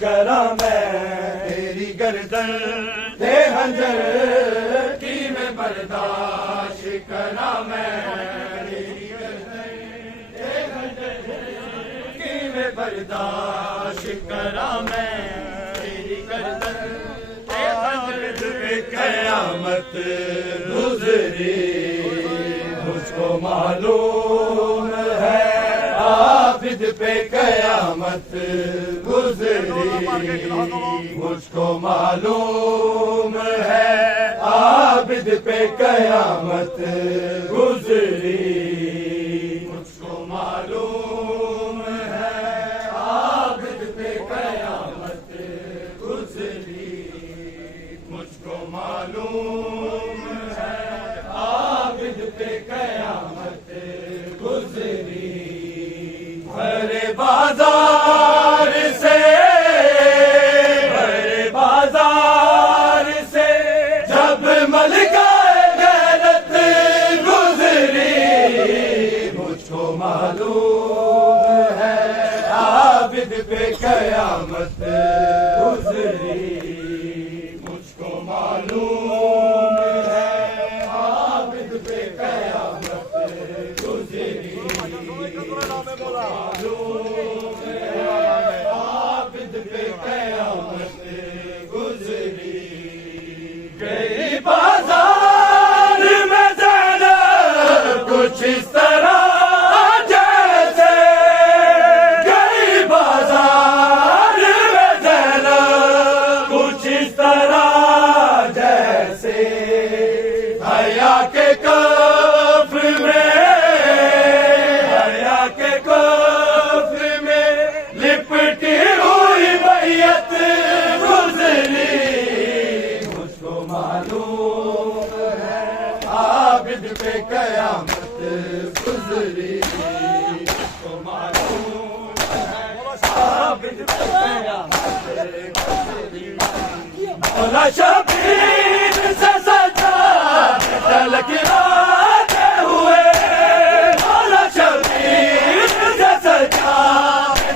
करा मैं तेरी गर्दन दे हंजर की मैं बर्दाश्त करा मैं तेरी गर्दन दे हंजर की मैं बर्दाश्त करा मैं तेरी गर्दन दे हंजर। क़यामत गुज़री मुझको मालूम है आबिद पे क़यामत गुज़री मुझको मालूम है आबिद पे क़यामत गुज़री मुझको मालूम है आबिद पे क़यामत गुज़री मुझको मालूम है आबिद पे क़यामत गुज़री। भरे बाजार से जब मलकाए गैरत गुज़री मुझको मालूम है आबिद पे क़यामत गुज़री मुझको मालूम है आबिद पे क़यामत गुज़री मालूम है आबिद पे क़यामत गुज़री। गई बाजार में ज़ैनब कुछ इस तरह जैसे गई बाजार में ज़ैनब कुछ इस तरह जैसे हया के कब्र में लिपटी हुई मैयत गुज़री मुझको मालूम है आबिद पे क़यामत गुज़री मुझको मालूम है आबिद पे क़यामत गुज़री। मौला शबीर से सजा तलक़िराते हुए मौला शबीर से सजा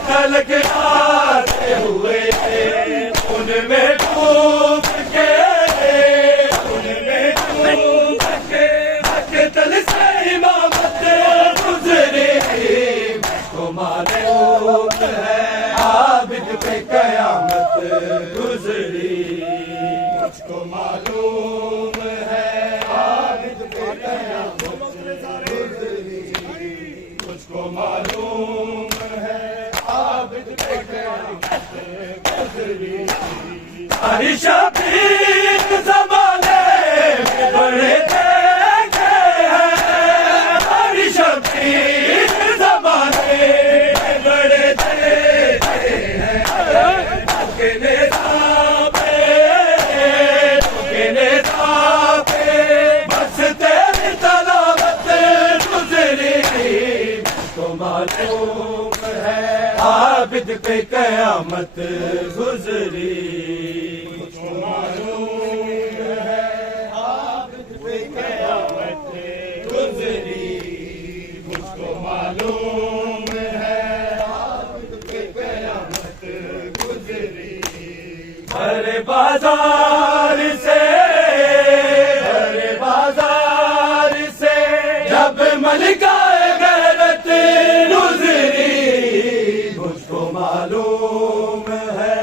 तलक़िराते हुए उनमें डूब के तल से इमामत गुज़री मुझको मालूम है आबिद पे क़यामत गुज़री मुझको मालूम है आबिद पे क़यामत गुज़री मुझको मालूम है आबिद पे क़यामत गुज़री। हरी शबीर ज़माने में बड़े देखे हैं हरी शबीर ज़माने में बड़े देखे हैं किने तापे बस तेरी तलावत गुज़री मुझको मालूम है आबिद पे क़यामत गुज़री मुझको मालूम है आबिद पे क़यामत गुज़री मुझको मालूम है आबिद पे क़यामत गुज़री। भरे बाजार से जब मलकाए गैरत गुज़री मुझको मालूम है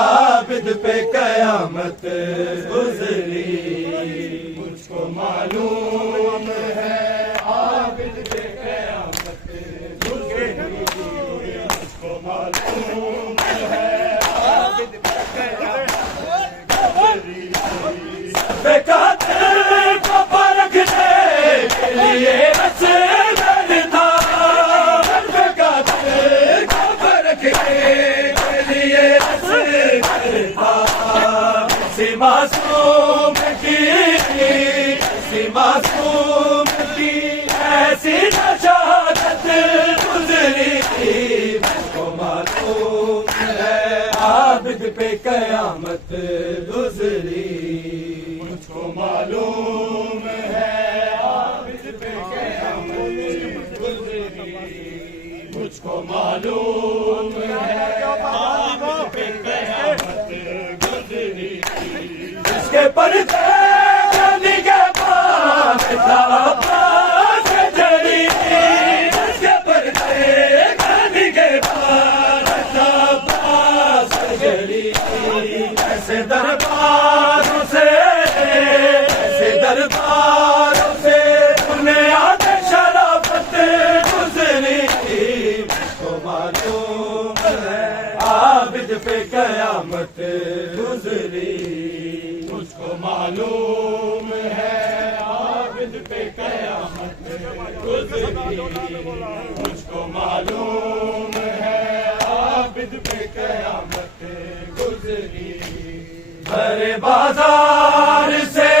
आबिद पे क़यामत गुज़री मुझको मालूम है आबिद पे क़यामत गुज़री मुझको मालूम है आबिद पे क़यामत गुज़री। बेकातिल को परखने के लिए असगर था कयामत गुजरी। मुझको मालूम है आबिद पे कयामत गुजरी। मुझको मालूम है आबिद पे कयामत गुजरी। जिसके पर्दे गली के पास था अब्बास जरी। जिसके पर्दे गली के पास था अब्बास जरी। ऐसे दरबारों से बुनियाद शराफत गुजरी। मुझको मालूम है आबिद पे कयामत गुजरी। मुझको मालूम है आबिद पे कयामत गुजरी। मुझको मालूम है आबिद पे कयामत गुजरी। भरे बाजार से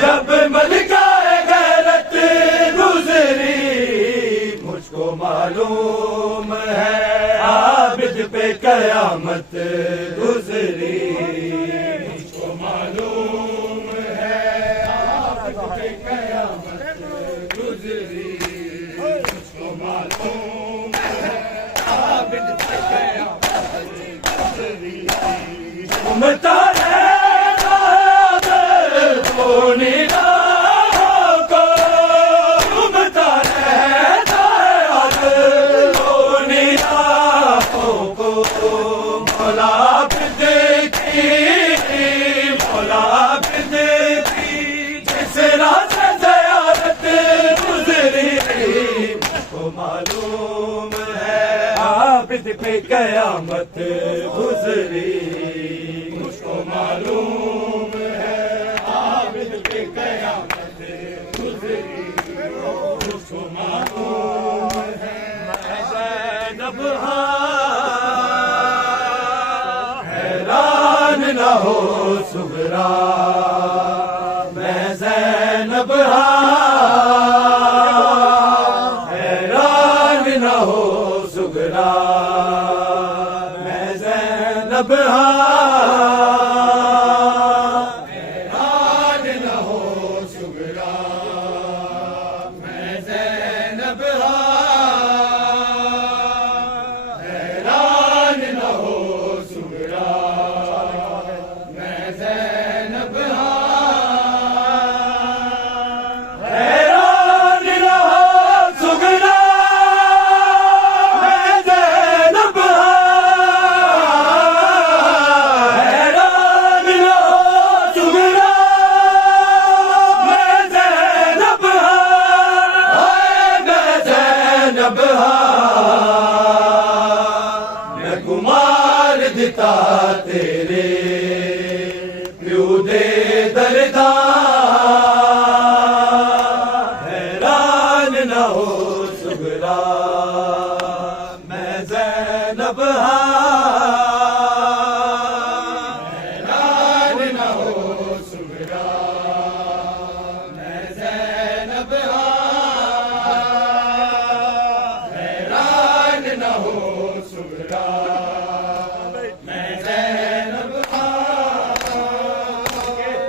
जब मलिकाए गैरत गुजरी। मुझको मालूम है आबिद पे कयामत गुजरी। मुझको मालूम है आबिद पे कयामत गुजरी। मुझको मालूम है आबिद पे कयामत गुजरी। घूमता रहता अपनी राहों को। घूमता रहता अपनी राहों को। मौला आबिद की जिस रात ज़ियारत गुजरी। मुझको मालूम है आबिद पे कयामत गुजरी। मुझको मालूम है आबिद पे कयामत गुजरी। मुझको मालूम है ज़ैनब हैरान न हो सुगरा। मैं ज़ैनब हैरान न हो सुगरा। मैं ज़ैनब हैरान न हो सुगरा। मैं ज़ैनब हैरान न हो सुगरा। मैं ज़ैनब हैरान न हो सुगरा। मैं ज़ैनब हैरान न हो सुगरा। मैं ज़ैनब मैं ज़ैनब मैं कुमार दिता तेरे प्यू दे दरदा। हैरान न हो सुगरा। मैं ज़ैनब हैरान न हो सुगरा। मैं ज़ैनब हैरान न हो सुगरा। मैं ज़ैनब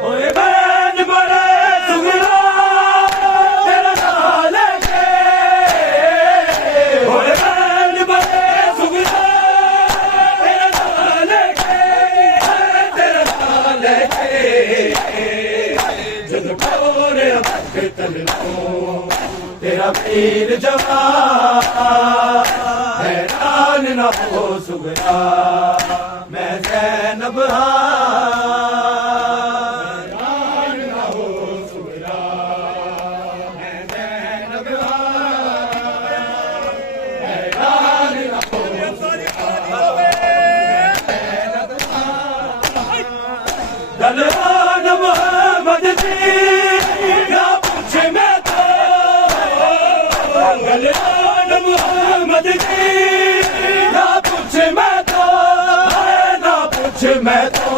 ओए बैन बड़े सुगरा तेरा नाम लेके। ओए बैन बड़े सुगरा तेरा नाम लेके। तेरा नाम लेके जब कोरे अबक तलको तेरा पीर जवान। हैरान न हो सुगरा। मैं ज़ैनब हैरान न हो सुगरा। मैं ज़ैनब हैरान न हो सुगरा। दलवान मोहम्मद जी ना पूछे मैं तो। दलवान मोहम्मद जी ना पूछे मैं तो। ना पूछे मैं तो।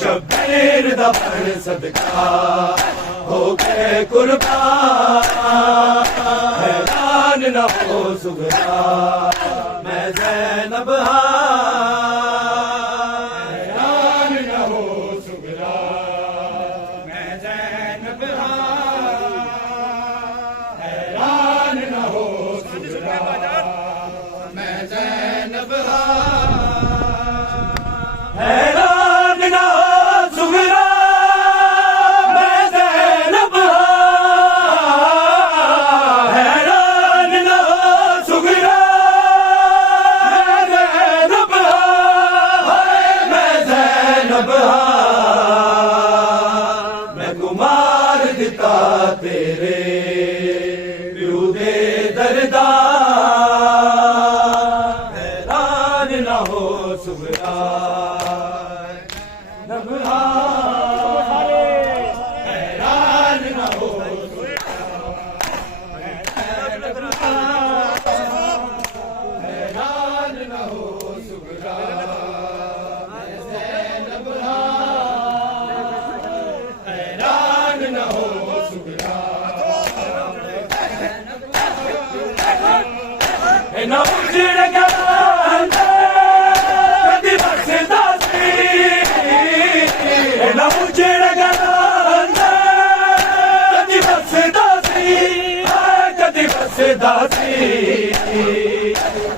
शब्बीर दा फर सदका हो गए कुर्बान। हैरान हैरान न हो सुगरा मैं ज़ैनब हैरान न हो सुगरा मैं ज़ैनब हैरान न हो सुगरा मैं ज़ैनब हैरान न हो सुगरा मैं ज़ैनब हैरान न हो सुगरा मैं ज़ैनब मैं कुमार दिता तेरे प्यू दे दरदा हैरान न हो सुगरा हैरान न हो हैरान न हो सुगरा हैरान न हो सुगरा न उजड़ गया कदी बसदा सी न उजड़ गया कदी बसदा सी कदी बसदा सी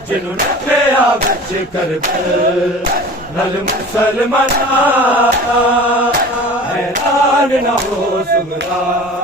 जिन्हों रखिया बिच करबल नल मुसलमाना हैरान न हो सुगरा